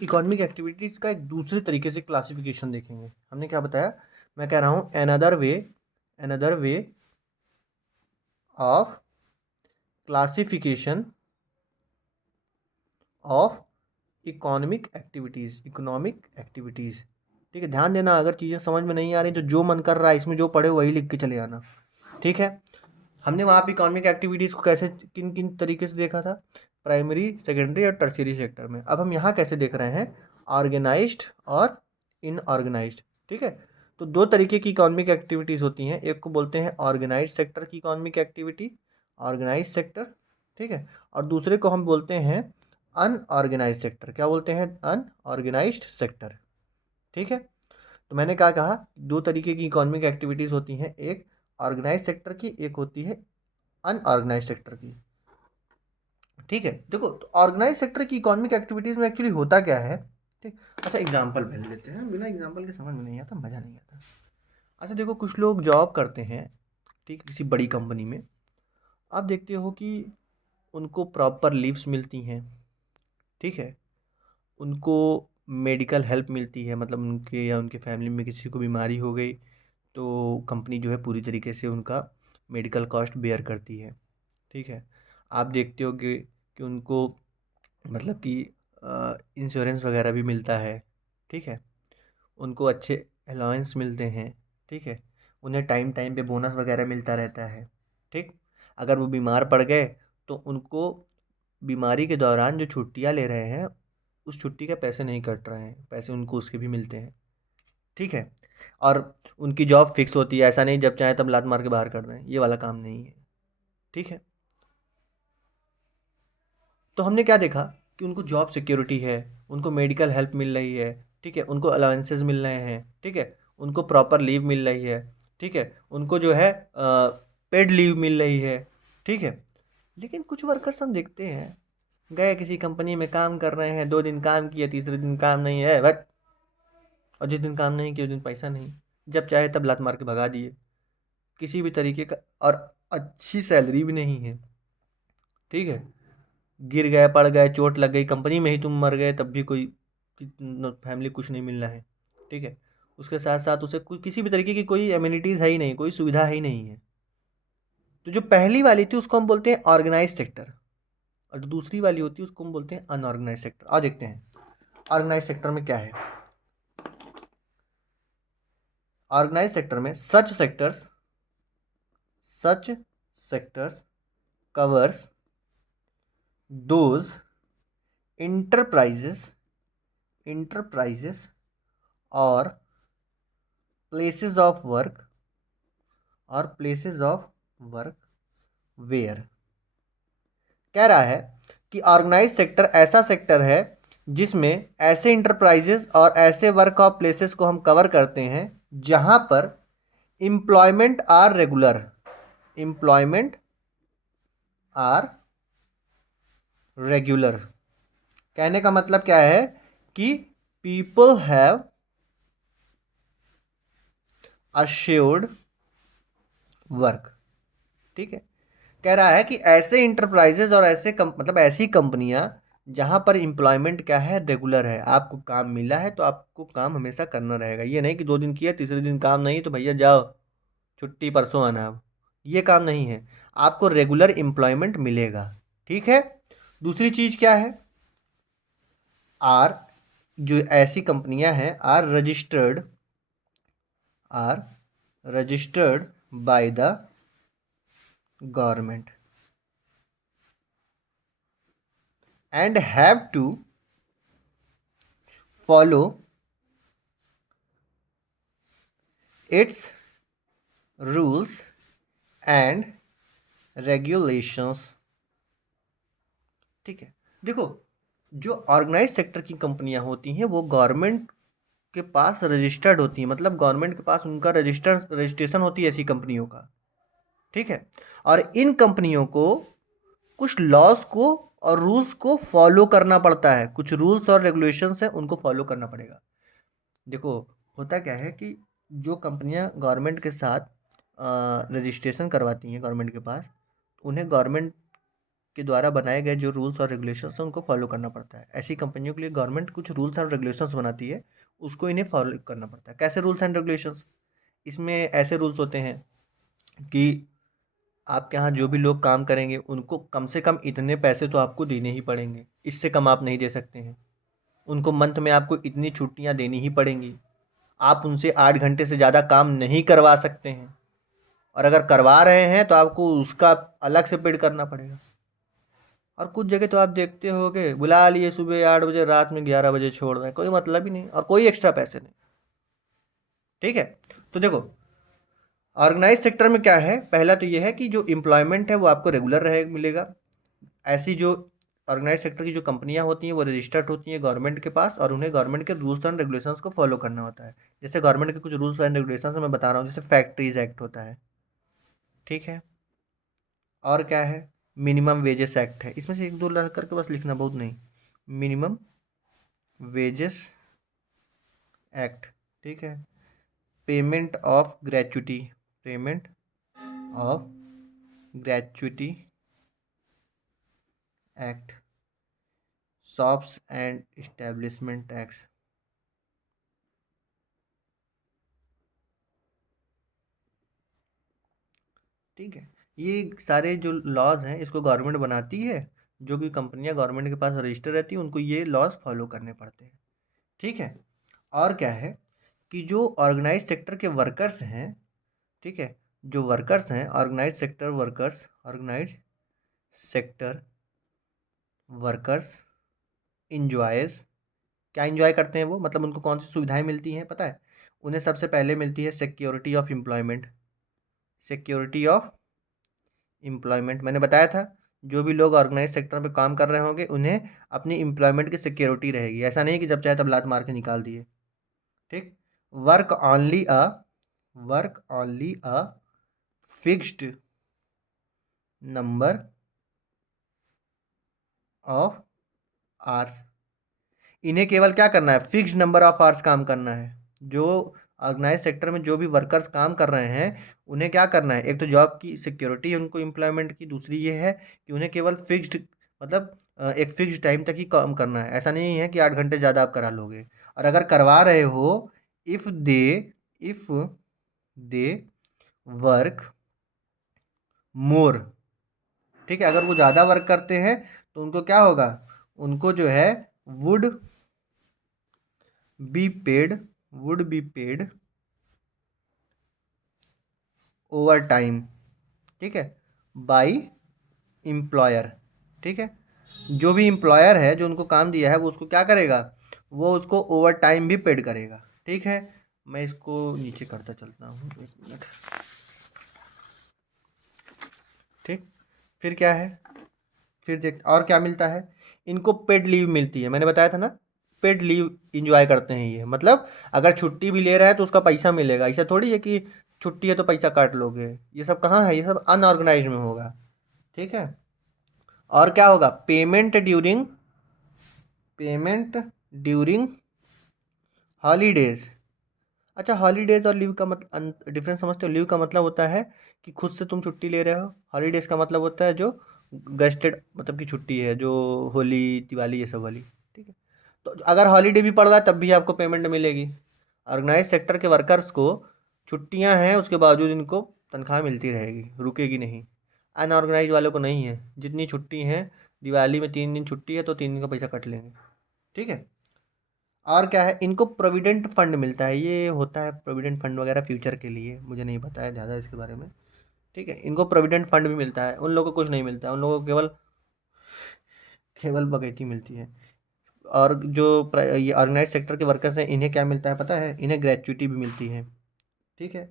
Economic activities का एक दूसरे तरीके से क्लासिफिकेशन देखेंगे। हमने क्या बताया, मैं कह रहा हूँ another way of classification of economic activities. ठीक है, ध्यान देना, अगर चीज़ें समझ में नहीं आ रही तो जो मन कर रहा है इसमें जो पढ़े वही लिख के चले आना। ठीक है, हमने वहाँ पे इकोनॉमिक एक्टिविटीज़ को कैसे किन किन तरीके से देखा था, प्राइमरी, सेकेंडरी और टर्शियरी सेक्टर में। अब हम यहाँ कैसे देख रहे हैं, ऑर्गेनाइज्ड और इनऑर्गेनाइज्ड। ठीक है, तो दो तरीके की इकोनॉमिक एक्टिविटीज़ होती हैं, एक को बोलते हैं ऑर्गेनाइज सेक्टर की इकोनॉमिक एक्टिविटी, ऑर्गेनाइज सेक्टर। ठीक है, और दूसरे को हम बोलते हैं अनऑर्गेनाइज सेक्टर। क्या बोलते हैं, अनऑर्गेनाइज्ड सेक्टर। ठीक है, तो मैंने क्या कहा, दो तरीके की इकोनॉमिक एक्टिविटीज़ होती हैं, एक ऑर्गेनाइज सेक्टर की, एक होती है अनऑर्गेनाइज सेक्टर की। ठीक है, देखो तो ऑर्गेनाइज सेक्टर की इकोनॉमिक एक्टिविटीज़ में एक्चुअली होता क्या है। ठीक, अच्छा एग्जांपल पहले लेते हैं, बिना एग्जांपल के समझ में नहीं आता, मज़ा नहीं आता। अच्छा देखो, कुछ लोग जॉब करते हैं, ठीक, किसी बड़ी कंपनी में। आप देखते हो कि उनको प्रॉपर लीव्स मिलती हैं। ठीक है, उनको मेडिकल हेल्प मिलती है, मतलब उनके या उनके फैमिली में किसी को बीमारी हो गई तो कंपनी जो है पूरी तरीके से उनका मेडिकल कॉस्ट बेयर करती है। ठीक है, आप देखते हो कि उनको मतलब कि इंश्योरेंस वगैरह भी मिलता है। ठीक है, उनको अच्छे अलाउंस मिलते हैं। ठीक है, उन्हें टाइम टाइम पे बोनस वगैरह मिलता रहता है। ठीक, अगर वो बीमार पड़ गए तो उनको बीमारी के दौरान जो छुट्टियां ले रहे हैं उस छुट्टी के पैसे नहीं कट रहे हैं, पैसे उनको उसके भी मिलते हैं। ठीक है, और उनकी जॉब फिक्स होती है, ऐसा नहीं जब चाहे तब लात मार के बाहर कर दें, ये वाला काम नहीं है। ठीक है, तो हमने क्या देखा कि उनको जॉब सिक्योरिटी है, उनको मेडिकल हेल्प मिल रही है। ठीक है, उनको अलाउंसेस मिल रहे हैं। ठीक है, उनको प्रॉपर लीव मिल रही है। ठीक है, उनको जो है पेड लीव मिल रही है। ठीक है, लेकिन कुछ वर्कर्स हम देखते हैं, गए किसी कंपनी में काम कर रहे हैं, 2 दिन काम किए, तीसरे दिन काम नहीं है बट, और जिस दिन काम नहीं किया उस दिन पैसा नहीं, जब चाहे तब लात मार के भगा दिए, किसी भी तरीके का, और अच्छी सैलरी भी नहीं है। ठीक है, गिर गए, पड़ गए, चोट लग गई, कंपनी में ही तुम मर गए तब भी कोई फैमिली कुछ नहीं मिल रहा है। ठीक है, उसके साथ साथ उसे किसी भी तरीके की कोई एम्यूनिटीज़ है ही नहीं, कोई सुविधा है ही नहीं है। तो जो पहली वाली थी उसको हम बोलते हैं ऑर्गेनाइज सेक्टर, और जो दूसरी वाली होती है उसको हम बोलते हैं अनऑर्गेनाइज सेक्टर। और देखते हैं ऑर्गेनाइज सेक्टर में क्या है। ऑर्गेनाइज सेक्टर में सच सेक्टर्स कवर्स दोज इंटरप्राइजेस और प्लेसेस ऑफ वर्क वेयर। कह रहा है कि ऑर्गेनाइज सेक्टर ऐसा सेक्टर है जिसमें ऐसे इंटरप्राइजेस और ऐसे वर्क ऑफ प्लेसेस को हम कवर करते हैं जहां पर एम्प्लॉयमेंट आर रेगुलर। कहने का मतलब क्या है कि पीपल हैव अश्योर्ड वर्क। ठीक है, कह रहा है कि ऐसे इंटरप्राइजेज और मतलब ऐसी कंपनियां जहां पर एम्प्लॉयमेंट क्या है, रेगुलर है, आपको काम मिला है तो आपको काम हमेशा करना रहेगा। ये नहीं कि 2 दिन किया तीसरे दिन काम नहीं तो भैया जाओ छुट्टी, परसों आना। अब ये काम नहीं है, आपको रेगुलर एम्प्लॉयमेंट मिलेगा। ठीक है, दूसरी चीज क्या है, आर, जो ऐसी कंपनियां हैं are registered by the government and have to follow its rules and regulations। ठीक है, देखो जो ऑर्गेनाइज सेक्टर की कंपनियां होती हैं वो गवर्नमेंट के पास रजिस्टर्ड होती हैं, मतलब गवर्नमेंट के पास उनका रजिस्ट्रेशन होती है ऐसी कंपनियों का। ठीक है, और इन कंपनियों को कुछ लॉज को और रूल्स को फॉलो करना पड़ता है, कुछ रूल्स और रेगुलेशंस हैं उनको फॉलो करना पड़ेगा। देखो होता क्या है कि जो कंपनियां गवर्नमेंट के साथ रजिस्ट्रेशन करवाती हैं गवर्नमेंट के पास, उन्हें गवर्नमेंट के द्वारा बनाए गए जो रूल्स और रेगुलेशंस हैं उनको फॉलो करना पड़ता है। ऐसी कंपनियों के लिए गवर्नमेंट कुछ रूल्स एंड रेगुलेशंस बनाती है, उसको इन्हें फॉलो करना पड़ता है। कैसे रूल्स एंड रेगुलेशंस? इसमें ऐसे रूल्स होते हैं कि आपके यहाँ जो भी लोग काम करेंगे उनको कम से कम इतने पैसे तो आपको देने ही पड़ेंगे, इससे कम आप नहीं दे सकते हैं। उनको मंथ में आपको इतनी छुट्टियाँ देनी ही पड़ेंगी। आप उनसे 8 घंटे से ज़्यादा काम नहीं करवा सकते हैं, और अगर करवा रहे हैं तो आपको उसका अलग से पेड करना पड़ेगा। और कुछ जगह तो आप देखते होगे, बुला लिए सुबह 8 बजे, रात में 11 बजे छोड़ रहे हैं, कोई मतलब ही नहीं और कोई एक्स्ट्रा पैसे नहीं। ठीक है, तो देखो ऑर्गेनाइज सेक्टर में क्या है, पहला तो ये है कि जो एम्प्लॉयमेंट है वो आपको रेगुलर रहे मिलेगा। ऐसी जो ऑर्गेनाइज सेक्टर की जो कंपनियां होती हैं वो रजिस्टर्ड होती हैं गवर्नमेंट के पास, और उन्हें गवर्नमेंट के रूल्स एंड रेगुलेशंस को फॉलो करना होता है। जैसे गवर्नमेंट के कुछ रूल्स एंड रेगुलेशंस मैं बता रहा हूँ, जैसे फैक्ट्रीज एक्ट होता है, ठीक है, और क्या है, मिनिमम वेजेस एक्ट है। इसमें से एक दो लड़ करके बस लिखना, बहुत नहीं। मिनिमम वेजेस एक्ट, ठीक है। Payment of gratuity, payment of gratuity act, shops and establishment tax, ठीक है। ये सारे जो लॉज हैं इसको गवर्नमेंट बनाती है, जो भी कंपनियां गवर्नमेंट के पास रजिस्टर रहती हैं उनको ये लॉज फॉलो करने पड़ते हैं, ठीक है। और क्या है कि जो ऑर्गेनाइज सेक्टर के वर्कर्स हैं, ठीक है, जो वर्कर्स हैं organise sector workers, organise sector workers enjoys, क्या इंजॉय करते हैं वो, मतलब उनको कौन सी सुविधाएं मिलती हैं पता है? उन्हें सबसे पहले मिलती है security of employment, security of employment. मैंने बताया था जो भी लोग ऑर्गेनाइज सेक्टर में काम कर रहे होंगे उन्हें अपनी एम्प्लॉयमेंट की सिक्योरिटी रहेगी, ऐसा नहीं कि जब चाहे तब लात मार के निकाल दिए, ठीक। Work only a, work only a fixed number of hours, इन्हें केवल क्या करना है, फिक्स्ड नंबर ऑफ आवर्स काम करना है। जो ऑर्गेनाइज सेक्टर में जो भी वर्कर्स काम कर रहे हैं उन्हें क्या करना है, एक तो जॉब की सिक्योरिटी है उनको एम्प्लॉयमेंट की, दूसरी ये है कि उन्हें केवल फिक्स्ड, मतलब एक फिक्स्ड टाइम तक ही काम करना है। ऐसा नहीं है कि 8 घंटे ज़्यादा आप करा लोगे, और अगर करवा रहे हो, इफ़ दे वर्क मोर, ठीक है, अगर वो ज़्यादा वर्क करते हैं तो उनको क्या होगा, उनको जो है would be paid, would be paid over time, ठीक है, बाई एम्प्लॉयर, ठीक है। जो भी एम्प्लॉयर है जो उनको काम दिया है वो उसको क्या करेगा, वो उसको ओवर टाइम भी पेड करेगा, ठीक है। मैं इसको नीचे करता चलता हूँ, एक मिनट, ठीक। फिर क्या है, फिर देख और क्या मिलता है, इनको पेड लीव मिलती है, मैंने बताया था ना, पेड लीव इंजॉय करते हैं ये, मतलब अगर छुट्टी भी ले रहा है तो उसका पैसा मिलेगा, ऐसा थोड़ी है कि छुट्टी है तो पैसा काट लोगे, ये सब कहाँ है, ये सब अनऑर्गेनाइज में होगा, ठीक है। और क्या होगा, पेमेंट ड्यूरिंग हॉलीडेज। अच्छा, हॉलीडेज और लीव का मतलब डिफरेंस समझते हो? लीव का मतलब होता है कि खुद से तुम छुट्टी ले रहे हो, हॉलीडेज का मतलब होता है जो गेस्टेड, मतलब कि छुट्टी है जो होली दिवाली ये सब वाली, ठीक है। तो अगर हॉलीडे भी पड़ रहा है तब भी आपको पेमेंट मिलेगी। ऑर्गेनाइज सेक्टर के वर्कर्स को छुट्टियां हैं उसके बावजूद इनको तनख्वाह मिलती रहेगी, रुकेगी नहीं। अनऑर्गेनाइज वालों को नहीं है, जितनी छुट्टी हैं, दिवाली में 3 दिन छुट्टी है तो 3 दिन का पैसा कट लेंगे, ठीक है। और क्या है, इनको प्रोविडेंट फंड मिलता है, ये होता है प्रोविडेंट फंड वगैरह फ्यूचर के लिए, मुझे नहीं पता है ज़्यादा इसके बारे में, ठीक है। इनको प्रोविडेंट फंड भी मिलता है, उन लोगों को कुछ नहीं मिलता है, उन लोगों को केवल केवल बकैती मिलती है। और जो ये ऑर्गेनाइज सेक्टर के वर्कर्स हैं इन्हें क्या मिलता है पता है, इन्हें ग्रेचुइटी भी मिलती है, ठीक है।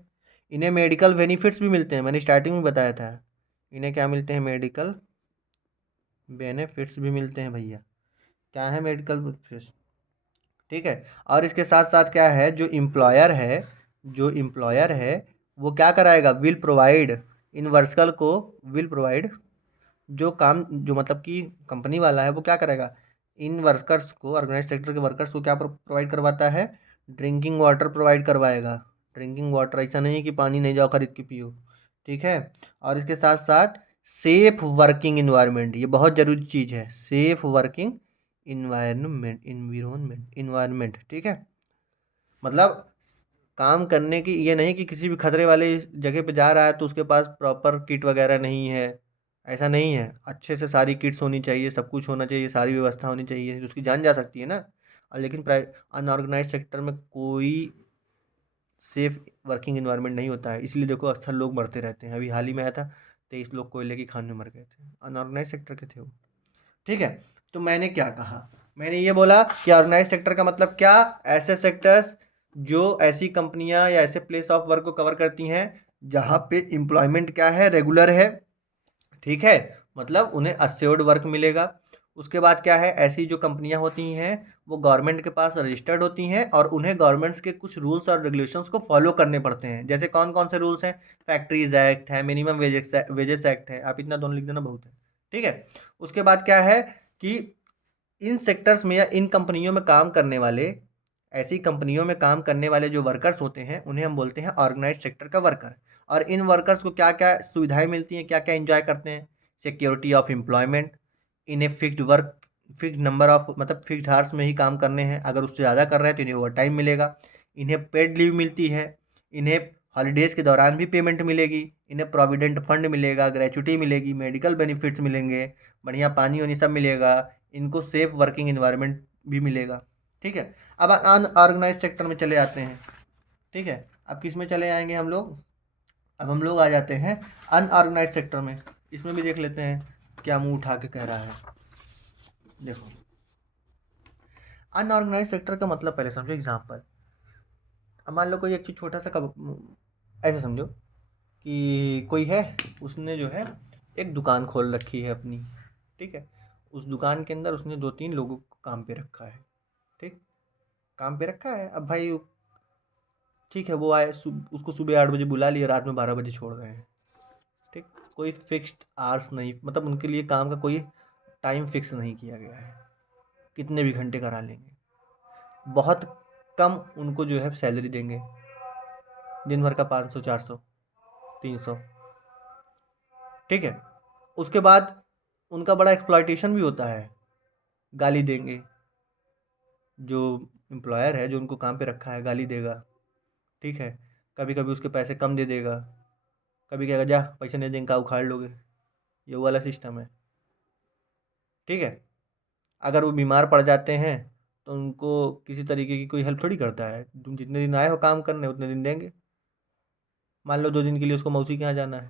इन्हें मेडिकल बेनिफिट्स भी मिलते हैं, मैंने स्टार्टिंग में बताया था, इन्हें क्या मिलते हैं, मेडिकल बेनिफिट्स भी मिलते हैं भैया। क्या है मेडिकल बेनिफिट्स, ठीक है। और इसके साथ साथ क्या है, जो एम्प्लॉयर है वो क्या कराएगा, विल प्रोवाइड इन वर्कर्स को, विल प्रोवाइड, जो काम जो मतलब कि कंपनी वाला है वो क्या करेगा, इन वर्कर्स को, ऑर्गेनाइज सेक्टर के वर्कर्स को क्या प्रोवाइड करवाता है, ड्रिंकिंग वाटर प्रोवाइड करवाएगा। ड्रिंकिंग वाटर, ऐसा नहीं कि पानी नहीं जाओ खरीद के पियो, ठीक है। और इसके साथ साथ सेफ वर्किंग इन्वायरमेंट, ये बहुत ज़रूरी चीज़ है, सेफ वर्किंग इन्वायरमेंट, ठीक है। मतलब काम करने की, ये नहीं कि किसी भी खतरे वाले जगह पे जा रहा है तो उसके पास प्रॉपर किट वगैरह नहीं है, ऐसा नहीं है। अच्छे से सारी किट्स होनी चाहिए, सब कुछ होना चाहिए, सारी व्यवस्था होनी चाहिए, उसकी जान जा सकती है ना। और लेकिन अनऑर्गेनाइज सेक्टर में कोई सेफ वर्किंग इन्वायरमेंट नहीं होता है, इसलिए देखो अक्सर लोग मरते रहते हैं। अभी हाल ही में आया था, 23 लोग कोयले की खान में मर गए थे, अनऑर्गेनाइज सेक्टर के थे वो, ठीक है। तो मैंने क्या कहा, मैंने ये बोला कि ऑर्गेनाइज सेक्टर का मतलब क्या, ऐसे सेक्टर्स जो ऐसी कंपनियां या ऐसे प्लेस ऑफ वर्क को कवर करती हैं जहाँ पे एम्प्लॉयमेंट क्या है, रेगुलर है, ठीक है, मतलब उन्हें अश्योर्ड वर्क मिलेगा। उसके बाद क्या है, ऐसी जो कंपनियां होती हैं वो गवर्नमेंट के पास रजिस्टर्ड होती हैं और उन्हें गवर्नमेंट्स के कुछ रूल्स और रेगुलेशंस को फॉलो करने पड़ते हैं। जैसे कौन कौन से रूल्स हैं, फैक्ट्रीज एक्ट है, मिनिमम वेजेस एक्ट है, आप इतना दोनों लिख देना बहुत है, ठीक है। उसके बाद क्या है कि इन सेक्टर्स में या इन कंपनियों में काम करने वाले, ऐसी कंपनियों में काम करने वाले जो वर्कर्स होते हैं उन्हें हम बोलते हैं ऑर्गेनाइज सेक्टर का वर्कर। और इन वर्कर्स को क्या क्या सुविधाएं मिलती हैं, क्या क्या एंजॉय करते हैं, सिक्योरिटी ऑफ एम्प्लॉयमेंट, इन्हें fixed work, fixed number of, मतलब फिक्स्ड आवर्स में ही काम करने हैं, अगर उससे ज़्यादा कर रहे हैं तो इन्हें ओवर टाइम मिलेगा, इन्हें पेड लीव मिलती है, इन्हें हॉलीडेज़ के दौरान भी पेमेंट मिलेगी, इन्हें प्रोविडेंट फंड मिलेगा, ग्रेचुटी मिलेगी, मेडिकल बेनिफिट्स मिलेंगे, बढ़िया पानी वानी सब मिलेगा, इनको सेफ वर्किंग इन्वायरमेंट भी मिलेगा, ठीक है। अब अनऑर्गेनाइज सेक्टर में चले आते हैं, ठीक है। अब किस में चले आएंगे हम लोग, अब हम लोग आ जाते हैं अनऑर्गेनाइज सेक्टर में। इसमें भी देख लेते हैं क्या मुंह उठा के कह रहा है। देखो, अनऑर्गेनाइज सेक्टर का मतलब पहले समझो, एग्जाम्पल। अब मान लो कोई एक चीज़ छोटा सा ऐसे समझो कि कोई है, उसने जो है एक दुकान खोल रखी है अपनी, ठीक है। उस दुकान के अंदर उसने 2-3 लोगों को काम पे रखा है, ठीक, काम पे रखा है। अब भाई ठीक है, वो आए, उसको सुबह 8 बजे बुला लिया, रात में 12 बजे छोड़ गए हैं, ठीक। कोई फिक्स्ड आवर्स नहीं, मतलब उनके लिए काम का कोई टाइम फिक्स नहीं किया गया है, कितने भी घंटे करा लेंगे, बहुत कम उनको जो है सैलरी देंगे, दिन भर का 500, 400, 300, ठीक है। उसके बाद उनका बड़ा एक्सप्लॉयटेशन भी होता है, गाली देंगे, जो एम्प्लॉयर है जो उनको काम पे रखा है गाली देगा, ठीक है। कभी कभी उसके पैसे कम दे देगा, कभी कहेगा जा पैसे नहीं देंगे का उखाड़ लोगे, ये वो वाला सिस्टम है, ठीक है। अगर वो बीमार पड़ जाते हैं तो उनको किसी तरीके की कोई हेल्प थोड़ी करता है, तुम जितने दिन आए हो काम करने उतने दिन देंगे। मान लो 2 दिन के लिए उसको मौसी के यहाँ जाना है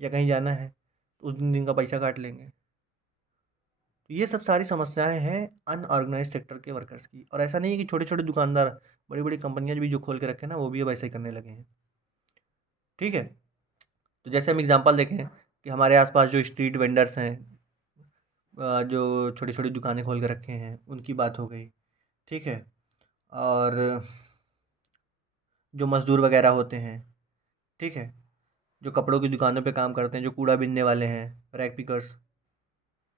या कहीं जाना है, तो उस दिन का पैसा काट लेंगे। तो ये सब सारी समस्याएं हैं अनऑर्गेनाइज सेक्टर के वर्कर्स की। और ऐसा नहीं है कि छोटे छोटे दुकानदार, बड़ी बड़ी कंपनियां भी जो खोल के रखे हैं ना, वो भी अब ऐसे ही करने लगे हैं, ठीक है। तो जैसे हम एग्जांपल देखें कि हमारे आसपास जो स्ट्रीट वेंडर्स हैं, जो छोटी छोटी दुकानें खोल के रखे हैं, उनकी बात हो गई, ठीक है। और जो मज़दूर वगैरह होते हैं, ठीक है, जो कपड़ों की दुकानों पे काम करते हैं, जो कूड़ा बीनने वाले हैं, रैक पिकर्स,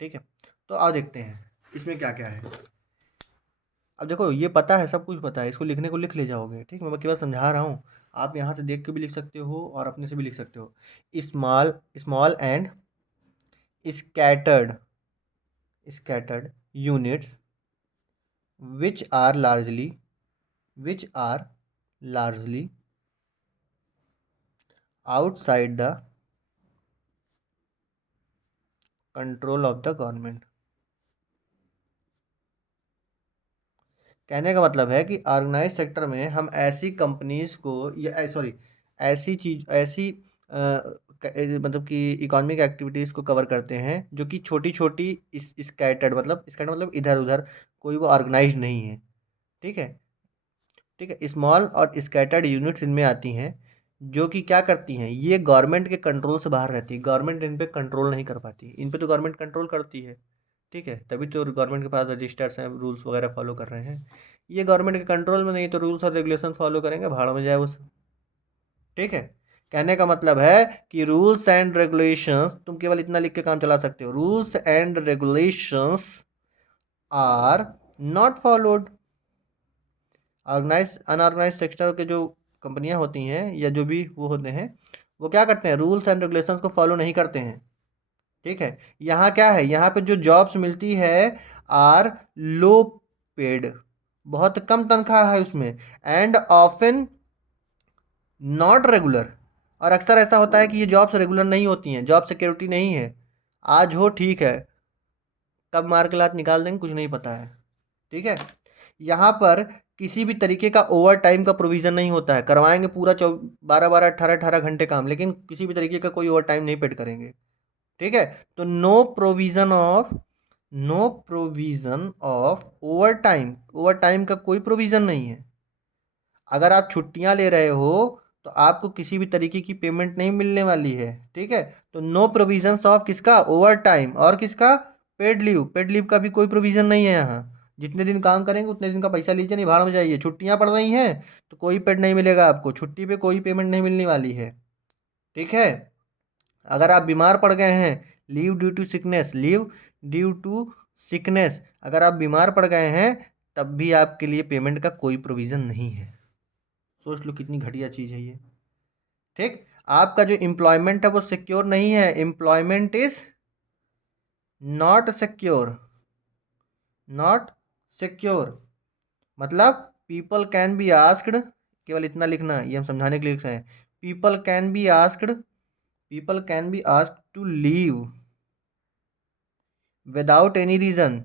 ठीक है। तो आओ देखते हैं इसमें क्या क्या है। अब देखो, ये पता है, सब कुछ पता है, इसको लिखने को लिख ले जाओगे, ठीक है, मैं केवल समझा रहा हूँ। आप यहाँ से देख के भी लिख सकते हो और अपने से भी लिख सकते हो। Small small and scattered scattered units which are largely outside the control of the government। कहने का मतलब है कि ऑर्गेनाइज सेक्टर में हम ऐसी कंपनीज को, या सॉरी, ऐसी चीज, ऐसी मतलब कि इकोनॉमिक एक्टिविटीज़ को कवर करते हैं जो कि छोटी छोटी स्कैटर्ड मतलब इधर उधर, कोई वो ऑर्गेनाइज नहीं है, ठीक है, ठीक है। स्मॉल और स्कैटर्ड यूनिट्स इनमें आती हैं, जो कि क्या करती हैं, ये गवर्नमेंट के कंट्रोल से बाहर रहती है, गवर्नमेंट इन पे कंट्रोल नहीं कर पाती, इन पे तो गवर्नमेंट कंट्रोल करती है, ठीक है, तभी तो गवर्नमेंट के पास रजिस्टर्स हैं, रूल्स वगैरह फॉलो कर रहे हैं। ये गवर्नमेंट के कंट्रोल में नहीं, तो रूल्स और रेगुलेशन फॉलो करेंगे, भाड़ में जाए उस, ठीक है। कहने का मतलब है कि रूल्स एंड रेगुलेशंस, तुम केवल इतना लिख के काम चला सकते हो, rules and regulations are not followed. Organise unorganise sector के जो कंपनियां होती हैं या जो भी वो होते हैं, वो क्या करते हैं, रूल्स एंड रेगुलेशंस को फॉलो नहीं करते हैं। ठीक है, यहाँ क्या है, यहाँ पे जो जॉब्स मिलती है आर लो पेड, बहुत कम तनख्वाह है उसमें, एंड ऑफन नॉट रेगुलर, और अक्सर ऐसा होता है कि ये जॉब्स रेगुलर नहीं होती हैं, जॉब सिक्योरिटी नहीं है, आज हो ठीक है, कब मार के लात निकाल देंगे कुछ नहीं पता है। ठीक है, यहाँ पर किसी भी तरीके का ओवर टाइम का प्रोविज़न नहीं होता है, करवाएंगे पूरा 12 12 18 18 घंटे काम, लेकिन किसी भी तरीके का कोई ओवर टाइम नहीं पेड करेंगे। ठीक है, तो no provision of overtime का कोई प्रोविज़न नहीं है। अगर आप छुट्टियां ले रहे हो तो आपको किसी भी तरीके की पेमेंट नहीं मिलने वाली है। ठीक है, तो नो प्रोविजंस ऑफ किसका, ओवर टाइम, और किसका, पेड लीव का भी कोई प्रोविजन नहीं है यहाँ। जितने दिन काम करेंगे उतने दिन का पैसा लीजिए, नहीं भाड़ में जाइए। छुट्टियां पड़ रही हैं तो कोई पेड नहीं मिलेगा आपको, छुट्टी पे कोई पेमेंट नहीं मिलने वाली है। ठीक है, अगर आप बीमार पड़ गए हैं, लीव ड्यू टू सिकनेस, अगर आप बीमार पड़ गए हैं तब भी आपके लिए पेमेंट का कोई प्रोविज़न नहीं है। सोच लो कितनी घटिया चीज़ है ये। ठीक, आपका जो एम्प्लॉयमेंट है वो सिक्योर नहीं है, employment is not secure, not secure, मतलब पीपल कैन बी आस्क्ड, केवल इतना लिखना, ये हम समझाने के लिए लिख रहे हैं, people can be asked to leave without any reason.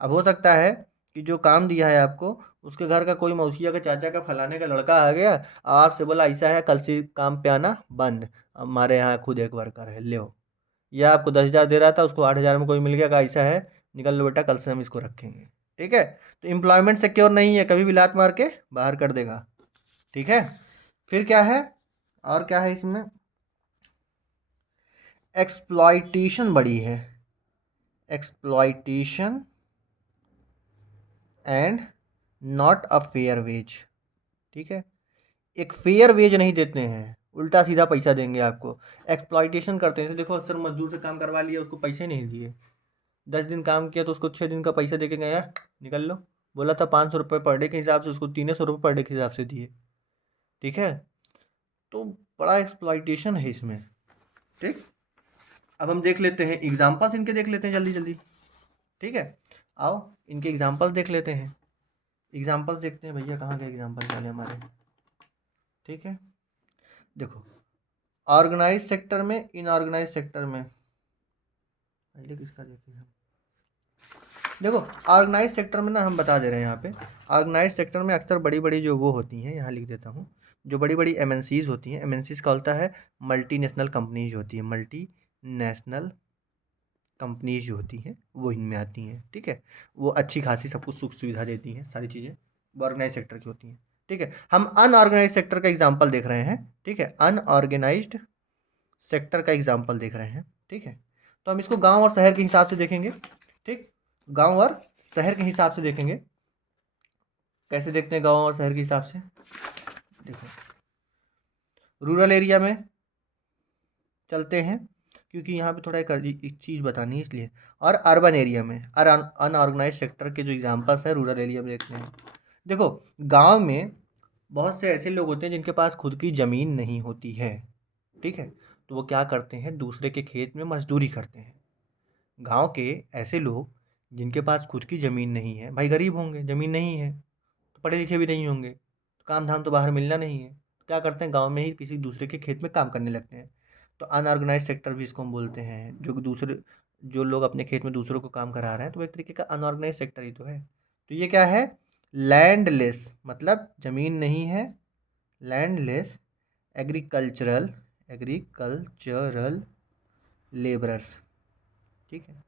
अब हो सकता है कि जो काम दिया है आपको, उसके घर का कोई मौसिया का, चाचा का, फलाने का लड़का आ गया, आपसे बोला ऐसा है कल से काम पे आना बंद, हमारे यहाँ खुद एक वर्कर है, ले या आपको 10,000 दे रहा था, उसको 8,000 में कोई मिल गया, कहा ऐसा है निकल लो बेटा, कल से हम इसको रखेंगे। ठीक है, तो एम्प्लॉयमेंट सिक्योर नहीं है, कभी भी लात मार के बाहर कर देगा। ठीक है, फिर क्या है, और क्या है इसमें, एक्सप्लॉइटेशन बड़ी है, exploitation and not a fair wage. ठीक है, एक फेयर वेज नहीं देते हैं, उल्टा सीधा पैसा देंगे आपको, एक्सप्लॉइटेशन करते हैं। जैसे देखो, अक्सर मजदूर से काम करवा लिया, उसको पैसे नहीं दिए, 10 दिन काम किया तो उसको 6 दिन का पैसा दे के गया, निकल लो, बोला था 500 रुपये पर डे के हिसाब से, उसको 300 रुपये पर डे के हिसाब से दिए। ठीक है, तो बड़ा एक्सप्लॉइटेशन है इसमें। ठीक, अब हम देख लेते हैं एग्जाम्पल्स, इनके देख लेते हैं जल्दी जल्दी। ठीक है, आओ इनके एग्जाम्पल्स देख लेते हैं, एग्जाम्पल्स देखते हैं भैया, कहाँ गए एग्जाम्पल पहले हमारे। ठीक है, देखो, ऑर्गेनाइज सेक्टर में, इनऑर्गेनाइज सेक्टर में, पहले किसका देखें हम, देखो ऑर्गेनाइज सेक्टर में ना हम बता दे रहे हैं यहाँ पे, ऑर्गेनाइज सेक्टर में अक्सर बड़ी बड़ी जो वो होती हैं, यहाँ लिख देता हूँ, जो बड़ी बड़ी एमएनसीज होती हैं, एमएनसीज का होता है मल्टीनेशनल कंपनीज होती है, मल्टी नेशनल कंपनीज जो होती हैं वो इनमें आती हैं। ठीक है, वो अच्छी खासी सब कुछ सुख सुविधा देती हैं, सारी चीज़ें वो ऑर्गेनाइज सेक्टर की होती हैं। ठीक है, हम अनऑर्गेनाइज सेक्टर का एग्जाम्पल देख रहे हैं। ठीक है, अनऑर्गेनाइज्ड सेक्टर का एग्जाम्पल देख रहे हैं। ठीक है, तो हम इसको गांव और शहर के हिसाब से देखेंगे। ठीक, गांव और शहर के हिसाब से देखेंगे, कैसे देखते हैं गांव और शहर के हिसाब से, देखो रूरल एरिया में चलते हैं, क्योंकि यहाँ पे थोड़ा एक चीज़ बतानी है इसलिए, और अर्बन एरिया में, और अनऑर्गेनाइज सेक्टर के जो एग्जाम्पल्स हैं रूरल एरिया में देखते हैं। देखो, गांव में बहुत से ऐसे लोग होते हैं जिनके पास खुद की ज़मीन नहीं होती है। ठीक है, तो वो क्या करते हैं, दूसरे के खेत में मजदूरी करते हैं। गांव के ऐसे लोग जिनके पास खुद की ज़मीन नहीं है, भाई गरीब होंगे, ज़मीन नहीं है तो पढ़े लिखे भी नहीं होंगे, तो काम धाम तो बाहर मिलना नहीं है, तो क्या करते हैं, गांव में ही किसी दूसरे के खेत में काम करने लगते हैं। तो अनऑर्गेनाइज सेक्टर भी इसको हम बोलते हैं, जो कि दूसरे, जो लोग अपने खेत में दूसरों को काम करा रहे हैं, तो वो एक तरीके का अनऑर्गेनाइज सेक्टर ही तो है। तो ये क्या है, लैंडलेस, मतलब ज़मीन नहीं है, लैंडलेस एग्रीकल्चरल, एग्रीकल्चरल लेबरर्स। ठीक है,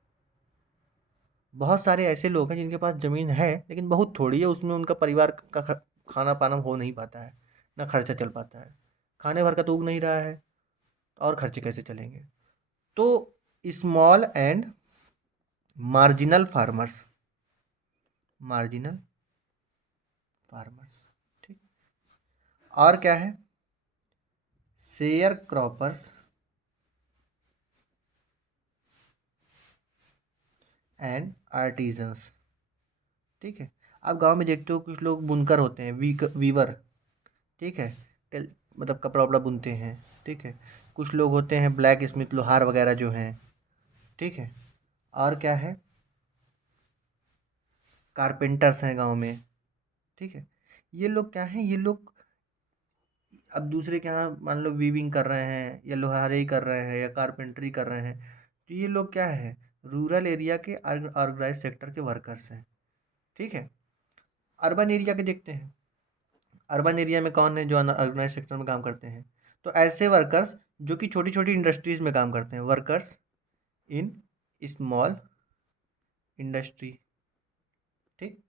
बहुत सारे ऐसे लोग हैं जिनके पास ज़मीन है लेकिन बहुत थोड़ी है, उसमें उनका परिवार का खाना पाना हो नहीं पाता है, ना खर्चा चल पाता है, खाने भर का तो उग नहीं रहा है, और खर्चे कैसे चलेंगे। तो small and marginal farmers, marginal farmers. ठीक, और क्या है, शेयर क्रॉपर्स एंड आर्टिजन्स। ठीक है, आप गांव में देखते हो कुछ लोग बुनकर होते हैं, वीवर। ठीक है, मतलब कपड़ा वपड़ा बुनते हैं, ठीक है। कुछ लोग होते हैं ब्लैक स्मिथ, लोहार वगैरह जो हैं, ठीक है। और क्या है, कारपेंटर्स हैं गांव में, ठीक है। ये लोग क्या हैं, ये लोग अब दूसरे के यहाँ मान लो वीविंग कर रहे हैं या लोहारी कर रहे हैं या कारपेंटरी कर रहे हैं, तो ये लोग क्या है, रूरल एरिया के ऑर्गेनाइज सेक्टर के वर्कर्स हैं, ठीक है। अर्बन एरिया के देखते हैं, अर्बन एरिया में कौन है जो ऑर्गेनाइज सेक्टर में काम करते हैं, तो ऐसे वर्कर्स जो कि छोटी छोटी इंडस्ट्रीज में काम करते हैं, वर्कर्स इन स्मॉल इंडस्ट्री, ठीक।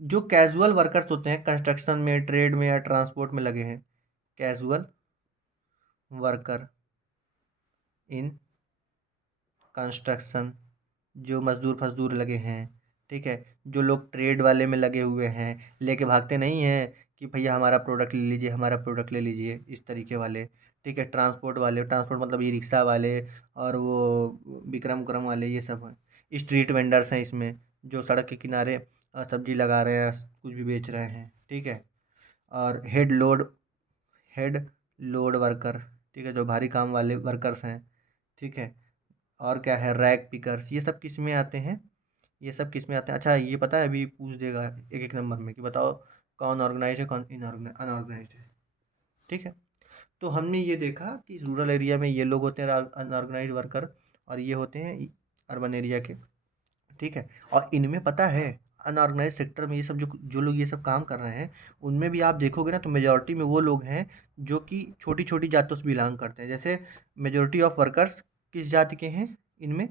जो कैजुअल वर्कर्स होते हैं कंस्ट्रक्शन में, ट्रेड में या ट्रांसपोर्ट में लगे हैं, कैजुअल वर्कर इन कंस्ट्रक्शन, जो मजदूर फजदूर लगे हैं, ठीक है। जो लोग ट्रेड वाले में लगे हुए हैं, लेके भागते नहीं हैं कि भैया हमारा प्रोडक्ट ले लीजिए, हमारा प्रोडक्ट ले लीजिए, इस तरीके वाले, ठीक है। ट्रांसपोर्ट वाले, ट्रांसपोर्ट मतलब ई रिक्शा वाले और वो विक्रम उक्रम वाले, ये सब हैं। स्ट्रीट वेंडर्स हैं इसमें, जो सड़क के किनारे सब्जी लगा रहे हैं, कुछ भी बेच रहे हैं, ठीक है। और हेड लोड वर्कर, ठीक है, जो भारी काम वाले वर्कर्स हैं, ठीक है। और क्या है, रैक पिकर्स, ये सब किस में आते हैं, ये सब किस में आते हैं। अच्छा ये पता है, अभी पूछ देगा एक एक नंबर में कि बताओ कौन ऑर्गेनाइज है, कौन अनऑर्गेनाइज है, ठीक है। तो हमने ये देखा कि रूरल एरिया में ये लोग होते हैं अनऑर्गेनाइज वर्कर, और ये होते हैं अर्बन एरिया के, ठीक है। और इनमें पता है, अनऑर्गेनाइज सेक्टर में ये सब जो जो लोग ये सब काम कर रहे हैं, उनमें भी आप देखोगे ना तो मेजोरिटी में वो लोग हैं जो कि छोटी छोटी जातों से बिलोंग करते हैं। जैसे मेजोरिटी ऑफ वर्कर्स किस जाति के हैं इनमें,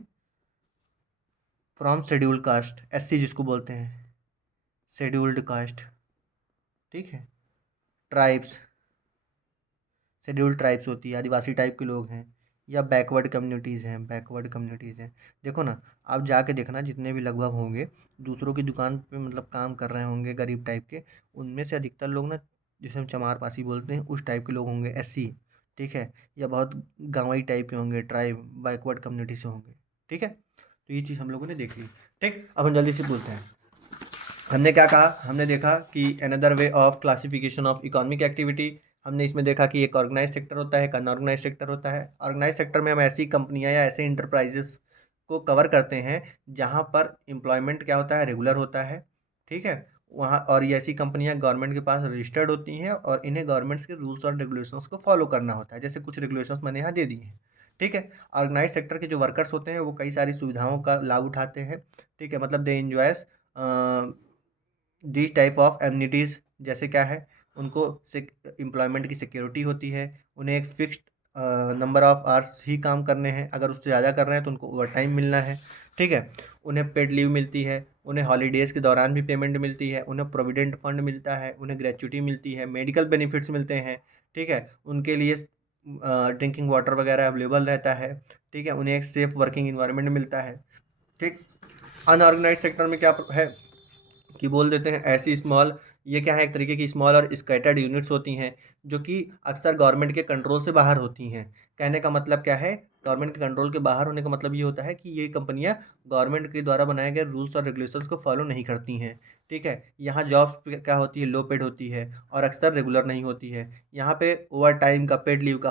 फ्रॉम शेड्यूल्ड कास्ट, एससी जिसको बोलते हैं, शेड्यूल्ड कास्ट, ठीक है। ट्राइब्स, शेड्यूल्ड ट्राइब्स होती है, आदिवासी टाइप के लोग हैं, या बैकवर्ड कम्युनिटीज़ हैं, बैकवर्ड कम्युनिटीज़ हैं। देखो ना, आप जाके देखना जितने भी लगभग होंगे दूसरों की दुकान पे मतलब काम कर रहे होंगे गरीब टाइप के, उनमें से अधिकतर लोग ना, जिसे हम चमार पासी बोलते हैं, उस टाइप के लोग होंगे, एससी, ठीक है। या बहुत गाँवई टाइप के होंगे, ट्राइब बैकवर्ड कम्युनिटी से होंगे, ठीक है। तो ये चीज़ हम लोगों ने देख ली, ठीक। अब हम जल्दी से बोलते हैं, हमने क्या कहा, हमने देखा कि another way of classification of economic activity, हमने इसमें देखा कि एक ऑर्गेनाइज सेक्टर होता है, एक अनऑर्गेनाइज सेक्टर होता है। ऑर्गेनाइज सेक्टर में हम ऐसी कंपनियां या ऐसे इंटरप्राइजेस को कवर करते हैं जहां पर एम्प्लॉयमेंट क्या होता है, रेगुलर होता है, ठीक है। वहाँ और ये ऐसी कंपनियां गवर्नमेंट के पास रजिस्टर्ड होती हैं और इन्हें गवर्नमेंट्स के रूल्स और रेगुलेशंस को फॉलो करना होता है, जैसे कुछ रेगुलेशंस मैंने यहाँ दे दिए हैं, ठीक है। ऑर्गेनाइज सेक्टर के जो वर्कर्स होते हैं वो कई सारी सुविधाओं का लाभ उठाते हैं, ठीक है। मतलब दे एंजॉयस दिस टाइप ऑफ एमनिटीज़, जैसे क्या है, उनको एम्प्लॉयमेंट की सिक्योरिटी होती है, उन्हें एक फिक्स्ड नंबर ऑफ आवर्स ही काम करने हैं, अगर उससे ज़्यादा कर रहे हैं तो उनको ओवर टाइम मिलना है, ठीक है। उन्हें पेड लीव मिलती है, उन्हें हॉलीडेज़ के दौरान भी पेमेंट मिलती है, उन्हें प्रोविडेंट फंड मिलता है, उन्हें ग्रेच्युटी मिलती है, मेडिकल बेनिफिट्स मिलते हैं, ठीक है। उनके लिए ड्रिंकिंग वाटर वगैरह अवेलेबल रहता है, ठीक है। उन्हें एक सेफ़ वर्किंग इन्वायरमेंट मिलता है, ठीक। अनऑर्गेनाइज सेक्टर में क्या है कि बोल देते हैं ऐसी स्मॉल, ये क्या है, एक तरीके की स्मॉल और स्कैटर्ड यूनिट्स होती हैं जो कि अक्सर गवर्नमेंट के कंट्रोल से बाहर होती हैं। कहने का मतलब क्या है, गवर्नमेंट के कंट्रोल के बाहर होने का मतलब ये होता है कि ये कंपनियां गवर्नमेंट के द्वारा बनाए गए रूल्स और रेगुलेशंस को फॉलो नहीं करती हैं, ठीक है। यहाँ जॉब्स क्या होती है, लो पेड होती है और अक्सर रेगुलर नहीं होती है। यहाँ पे ओवर टाइम का, पेड लीव का,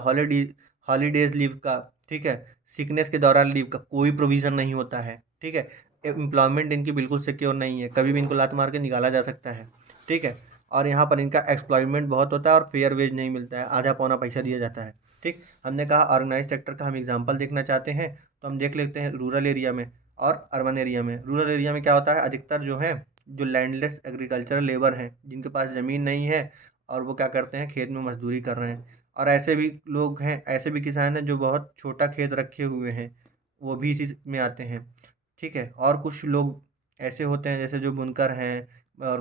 हॉलीडेज लीव का, ठीक है, सिकनेस के दौरान लीव का कोई प्रोविज़न नहीं होता है, ठीक है। एम्प्लॉयमेंट इनकी बिल्कुल सिक्योर नहीं है, कभी भी इनको लात मार के निकाला जा सकता है, ठीक है। और यहाँ पर इनका एक्सप्लॉयमेंट बहुत होता है और फेयर वेज नहीं मिलता है, आधा पौना पैसा दिया जाता है, ठीक। हमने कहा ऑर्गेनाइज सेक्टर का हम एग्जांपल देखना चाहते हैं, तो हम देख लेते हैं रूरल एरिया में और अर्बन एरिया में। रूरल एरिया में क्या होता है, अधिकतर जो है, जो लैंडलेस एग्रीकल्चरल लेबर हैं, जिनके पास ज़मीन नहीं है और वो क्या करते हैं, खेत में मजदूरी कर रहे हैं। और ऐसे भी लोग हैं, ऐसे भी किसान हैं जो बहुत छोटा खेत रखे हुए हैं, वो भी इसी में आते हैं, ठीक है। और कुछ लोग ऐसे होते हैं जैसे जो बुनकर हैं और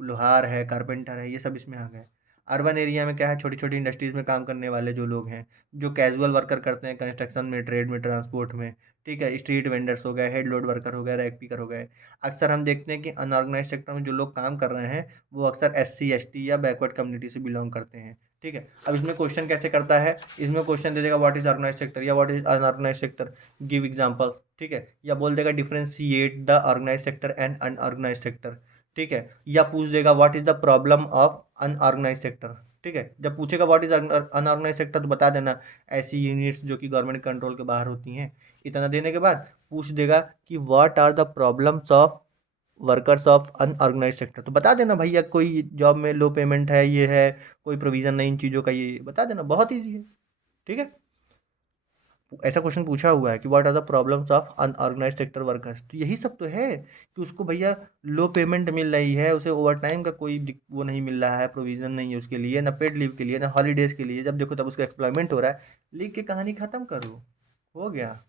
लोहार है, कारपेंटर है, ये सब इसमें आ गए। अर्बन एरिया में क्या है, छोटी छोटी इंडस्ट्रीज़ में काम करने वाले जो लोग हैं, जो कैजुअल वर्कर करते हैं कंस्ट्रक्शन में, ट्रेड में, ट्रांसपोर्ट में, ठीक है। स्ट्रीट वेंडर्स हो गए, हेड लोड वर्कर हो गए, रैक पिकर हो गए। अक्सर हम देखते हैं कि अनऑर्गेनाइज सेक्टर में जो लोग काम कर रहे हैं वो अक्सर एससी एसटी या बैकवर्ड कम्युनिटी से बिलोंग करते हैं, ठीक है। अब इसमें क्वेश्चन कैसे करता है, इसमें क्वेश्चन दे देगा व्हाट इज ऑर्गेनाइज सेक्टर या what is unorganise sector, give example, ठीक है। या बोल देगा differentiate the organise sector and unorganise sector, ठीक है। या पूछ देगा what is the problem of unorganise sector, ठीक है। जब पूछेगा व्हाट इज अनऑर्गेनाइज सेक्टर तो बता देना ऐसी यूनिट्स जो कि गवर्नमेंट कंट्रोल के बाहर होती हैं। इतना देने के बाद पूछ देगा कि what are the problems of workers of unorganise sector, तो बता देना भैया कोई जॉब में लो पेमेंट है, ये है, कोई प्रोविजन नहीं इन चीज़ों का, ये बता देना, बहुत ईजी है। ठीक है। ऐसा क्वेश्चन पूछा हुआ है कि what are the problems of unorganise sector workers, तो यही सब तो है कि उसको भैया लो पेमेंट मिल रही है, उसे ओवर टाइम का कोई वो नहीं मिल रहा है, प्रोविजन नहीं है उसके लिए, ना पेड लीव के लिए, ना हॉलीडेज के लिए, जब देखो तब उसका एक्सप्लॉयमेंट हो रहा है। लिख के कहानी खत्म करो, हो गया।